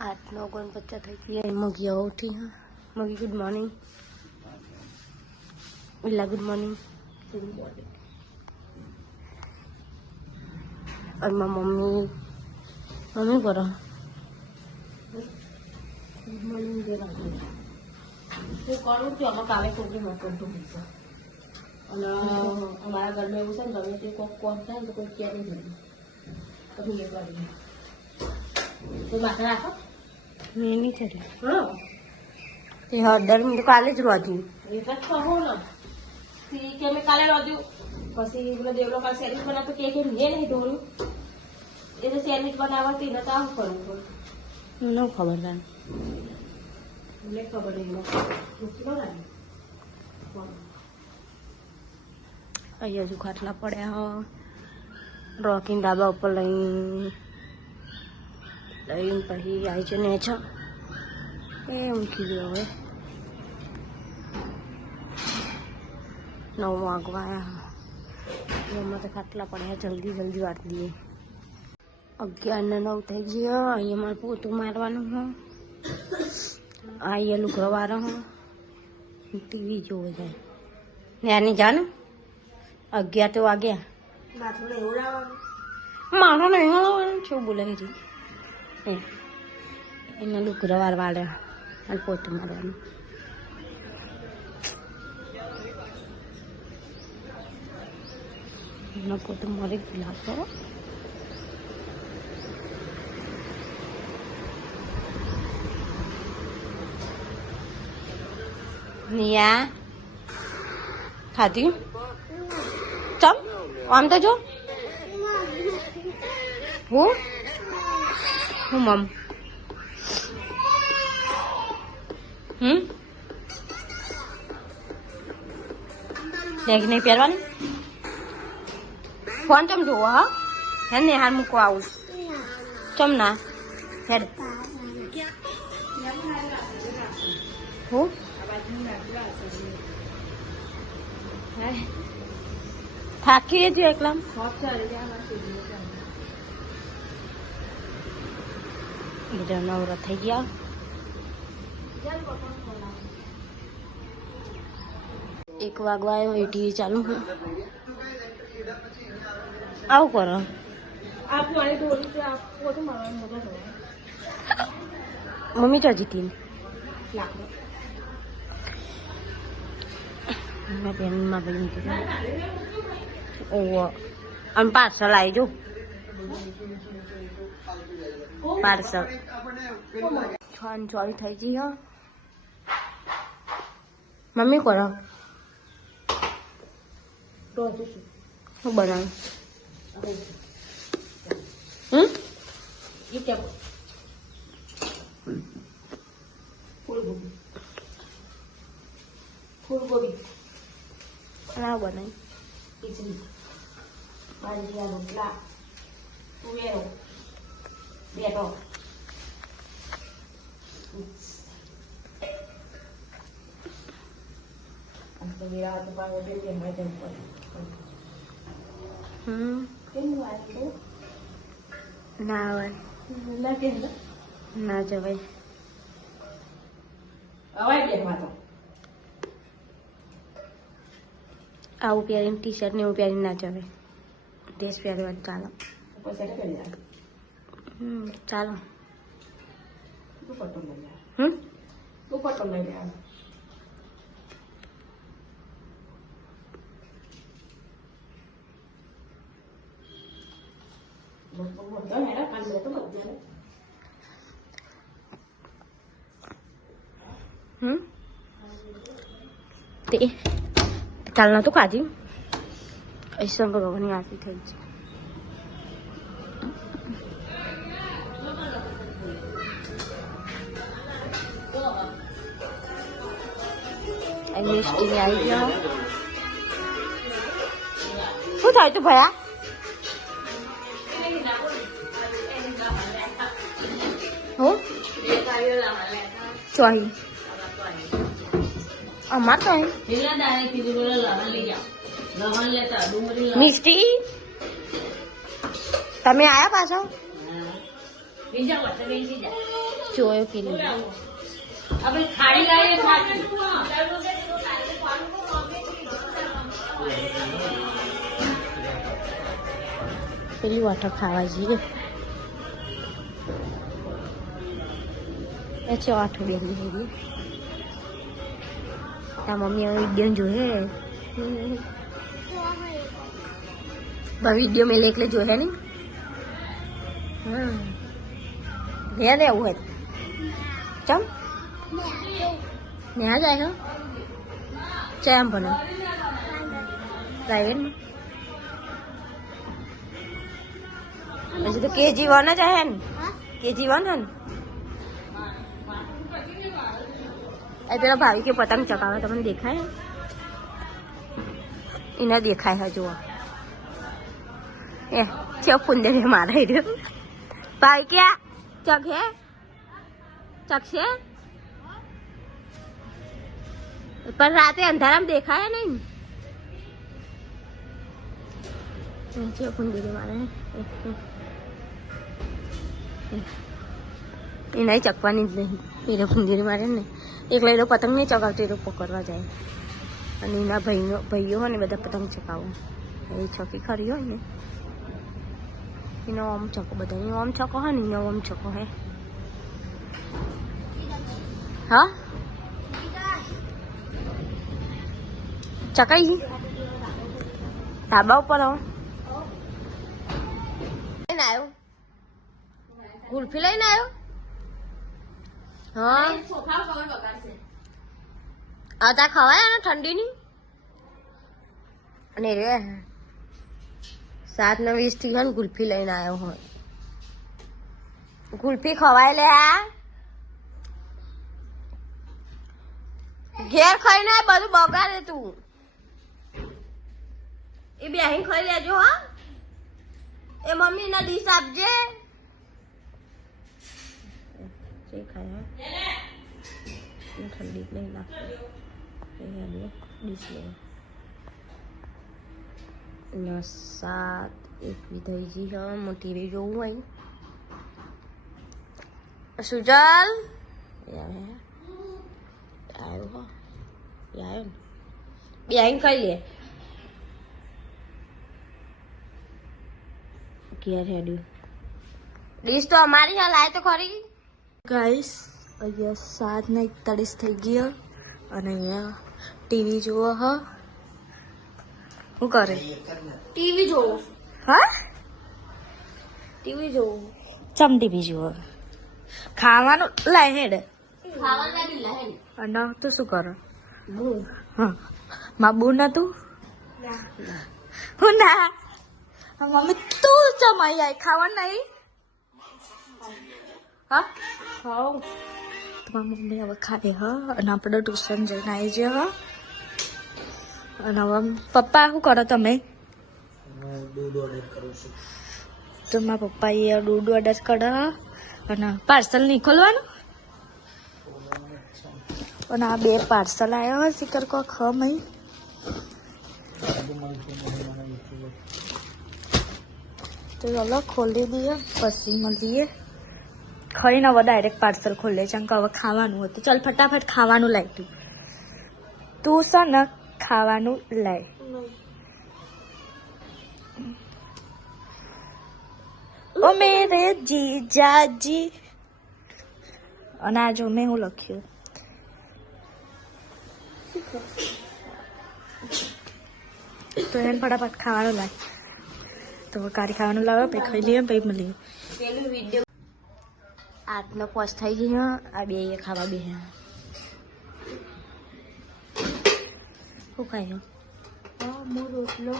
8:49 થઈ ગયા. મગી ઉઠી. હા Magi good morning. Ila good morning. Good morning. और मम्मी मम्मी करो करूँ तो हम काले छोकरी मत कर दो हमारा घर में એવું છે ને ગમે તે કોણ થાય ને તો કોઈ ક્યાં નહીં થતું પછી એ કરી તો માથે રાખો મેં નહીં ચડે હા તે હળદર મેં તો કાલે જ રોધ્યું એ તો કહો ને કે મેં કાલે રોધ્યું પછી પેલો દેવલો કાલે સેન્ડવિચ બનાવતો કે મેં નહીં ધોયું એ તો સેન્ડવિચ બનાવતી ને તો આવું કરવું પડે ન ખબર તાને મને ખબર નહીં અહીંયા હજુ ખાટલા પડ્યા હ રોકીને ડાબા ઉપર લઈને પછી આવી છે ને છે એ મૂકી દો હવે 9 વાગવા આવ્યા એમાં તો ખાટલા પડ્યા જલ્દી વાર દઈએ 11:09 થઈ ગયા અહીંયા મારે પોતું મારવાનું હોય અહીંયા લુગડો વાળો હોય ટીવી જોવે જાય ત્યાંની જા ને 11 તો વાગ્યા મારો નહીં શું બોલાવી રહી એના લુગડો વાળવા અને પોતું મારવાનું એના પોતું મારી લાગતો નિયા ખાધી ચમ આમ તો જો હું મમ લેગ નહીં પહેરવાની ફોન ચમ જોવો હા હે ને હાર મૂકવા આવું ચમ ના હેડ હું થાકી રહી તું એકલા બીજા નવરા થઈ ગયા 1 વાગવા આવ્યો એ ટીવી ચાલુ આવું કરો મમ્મી ચો જીતી બેનમાં ભાઈ ઓહો આમ પાર્સલ આવી જો પાર્સલ 6:04 થઈ ગઈ હો મમ્મી કરો શું બનાવું ફૂલગોબી ના બનાવી ખીચડી બાજરીના રોટલા તુવેરો બેટો ના આવે ના જવાય આવું પહેરીને ટી શર્ટ ને એવું પહેરીને ના જવાય ડ્રેસ પહેરવાનું ચાલો ચાલો તે કાલ નતું ખાધી શંકર ભગવાનની આરતી થઈ છે મિસ્ટી આવી ગયો શું થાય તું ભયા હું ચોહી અમાર તો મિસ્ટી તમે આયા પાછો જોયો પેલી આપણે થાળી લાવીએ થાળી પેલી વોટર ખાવા જઈએ એ છે આઠ બેની હેરી તા મમ્મી વિડીયો જોહે વિડીયો મેં એટલે જોહે નહીં ત્યાં રહેવું હોય ચમ ત્યાં જાય છે એમ ભણે પ્રાઇવેટમાં પછી તો KG1 જ હે ને KG1 હે ને એ પેલા ભાઈ કે પતંગ ચકાવે તમને દેખાય એને દેખાય હજુ એ છે ફૂંદે મારા રહ્યો ભાઈ ક્યાં ચક હે ચકશે પણ રાતે અંધારામાં દેખાય નહીં છે ફૂંદે મારે એ નહીં ચકવાની જ નહીં એને ફૂંદીરી મારે ને એકલા એનો પતંગ નહીં ચગાવતો એ તો પકડવા જાય અને એના ભાઈઓ હોય ને બધા પતંગ ચકાવો એ છકી ખરી હોય ને એનો ઓમ ચકો બધા એનો ઓમ ચકો હોય ને એનો ઓમ ચકો હે હા ચકાઈ ધાબા ઉપર આવો લઈને આવ્યો ગુલ્ફી લઈને આવ્યો હા આ ખવાય ને ઠંડીની અને રે 7:20 થી ગુલ્ફી લઈને આવ્યો હોય ગુલ્ફી ખવાય લે આ ઘેર ખાઈને બધું બગાડે તું એ બેહીન ખાઈ લેજો હા એ મમ્મી ના ડીશ આપજે ખાય ઠંડી નહીં લાગતી ડીશ લે 7:01 થઈ ગઈ હા મોટી રે જોવું હોય સુજલ આવ્યો ને બે આઈને ખાઈ લે ઘેર હેડ્યું ડીશ તો અમારી હાલ આય તો ખરી ગાઈસ અહીંયા 7:41 થઈ ગયા અને અહીંયા ટીવી જોવો હ શું કરે ટીવી જોવો હા ટીવી જોવો ચમ ટીવી જોવો ખાવાનું લાય હેડ અને તું શું કરો હા મા બુ ના તું હું ના મમ્મી તું ચમાઈ આય ખાવાનું નહીં હા ખાઓ તમારી મમ્મી હવે ખાય હા અને આપણે ટ્યુશન જઈને આવી જઈએ હા અને હવે પપ્પા શું કરો તમે દૂધ ઓર્ડર કરું છું તો મારા પપ્પાએ દૂધ ઓર્ડર કરે અને પાર્સલ નહીં ખોલવાનું અને આ 2 પાર્સલ આવ્યા હોય શીખર કો ખમઈ તો ચલો ખોલી દઈએ પછી મળીએ ખાઈને હવે ડાયરેક્ટ પાર્સલ ખોલે છે કે હવે ખાવાનું હતું ચાલ ફટાફટ ખાવાનું લાય તું છે ને ખાવાનું લાય ઓ મેરે જીજાજી અને આ જો મેં હું લખ્યું તો એને ફટાફટ ખાવાનું લાય તો કારી ખાવાનું લાવે પછી ખાઈ લઈએ પછી મળીએ પેલું વિડીયો આજનો પોસ્ટ થઈ ગયો આ બે ખાવા બે શું ખાય રોટલો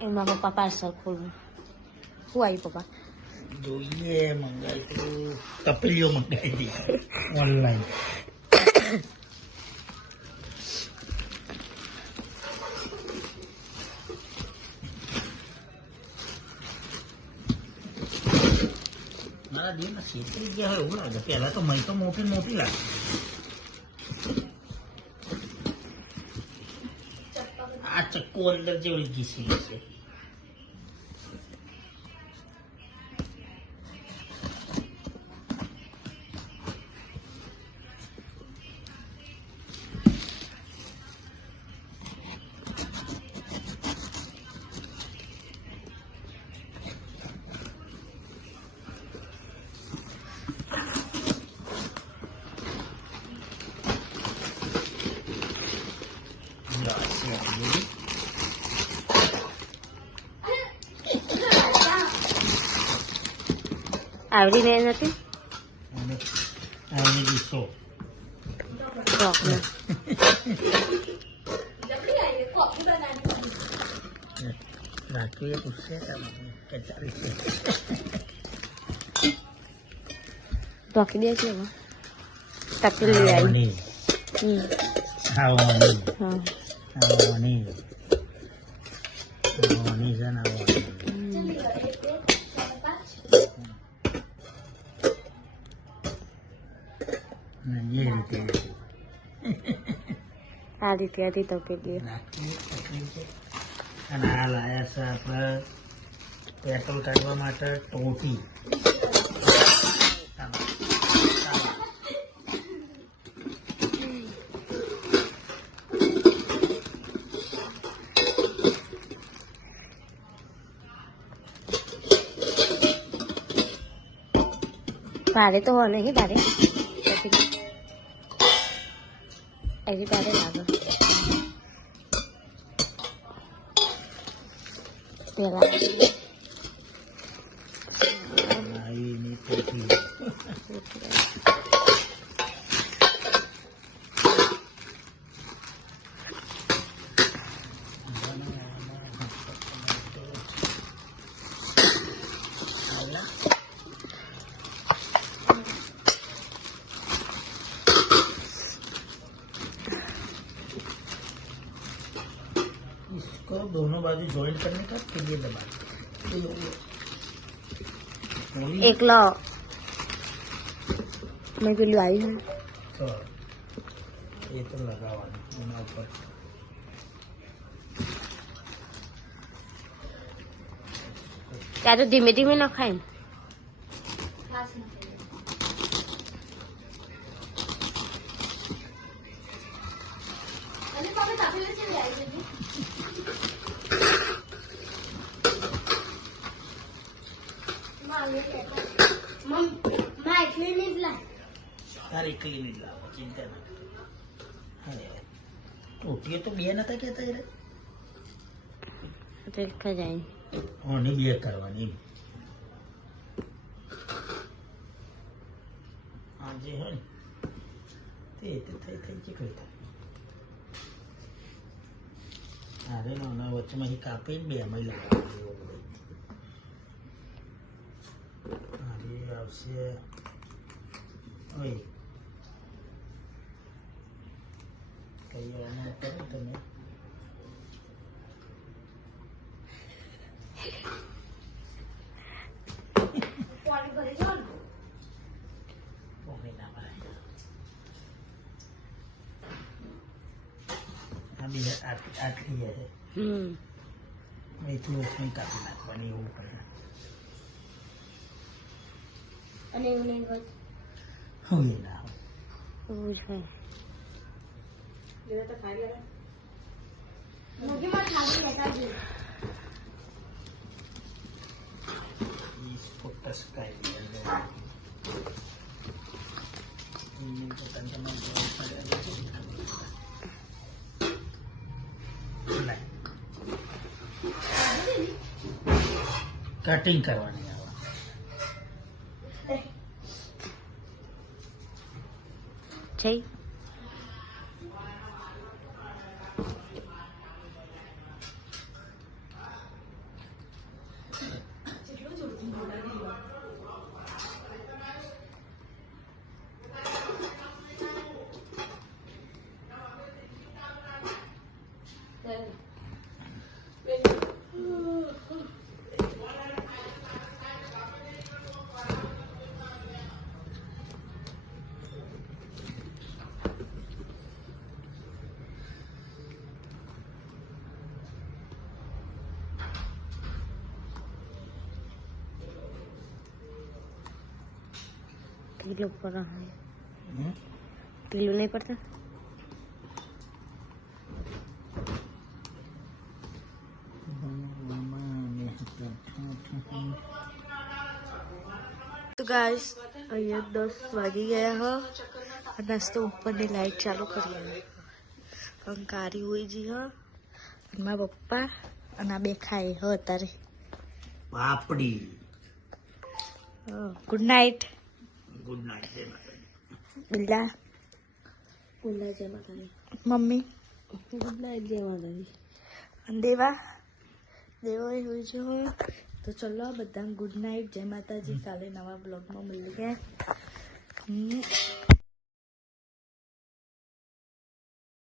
એમાં પપ્પા પાર્સલ ખોલવું શું આવ્યું પપ્પા જોઈએ મંગાવી તપેલીઓ મંગાવી દી ઓનલાઈન મારા દેહમાં છેતરી ગયા હોય એવું લાગે પહેલા તો મય તો મોટી મોટી લાગે આ ચક્કુ અંદર જેવડી ઘીસી છે આવડી ને નથી અને આને દીસો ચોકને રાખી એ પૂછશે કે ચાલીસ ચોકી દે છે તકલી આવી આવવાની હા આવવાની આવવાની છે ને આવવાની એ રીતે આ રીતે હતી તો કેટલી અને આ લાયા છે આપણે પેટ્રોલ કાઢવા માટે ટોટી ભારે તો હોય નહીં ભારે એની ભારે લાગે પેલા આવીની ટોટી इसको दोनों बाजू ज्वाइंट करने का फिर ये दबा એકલો મેં પેલું આવ્યું तो ये तो लगावानी એના ઉપર ત્યાં તો ધીમે ધીમે નખાય તારે એકલી નહીં લાવો ચિંતા ના કરો હા ટોટીએ તો બે નતા કહેતા યાર ખજાય ઓની બે કરવાની આ જે હોય ને તે થઈ ચીકણી થાય અરે નાના વચ્ચેમાંથી કાપીને બે માં લગાવવાની અરે આવશે ઓય કઈ કરો તમે આટલી છે એટલું ઓછું કાપી નાખવાની એવું પડે અને એવું નહીં હવે ના એવું જ હોય इसको टच कर दिया कटिंग करवानी છે किलो पर है किलो नहीं पड़ता तो गाइस ये 10 वागी गया है और नाश्ते ऊपर ने लाइट चालू करी अंकारी हुई जी है मारा पप्पा અને બે ખાય હ તારે પાપડી ગુડ નાઇટ. Good night. જય માતાજી. બિલ્લા બોલા જય માતાજી. મમ્મી ગુડ નાઇટ જય માતાજી. દેવા દેવો એવું જો. તો ચલો બધા ગુડ નાઇટ, જય માતાજી. કાલે નવા બ્લોગમાં મળીએ.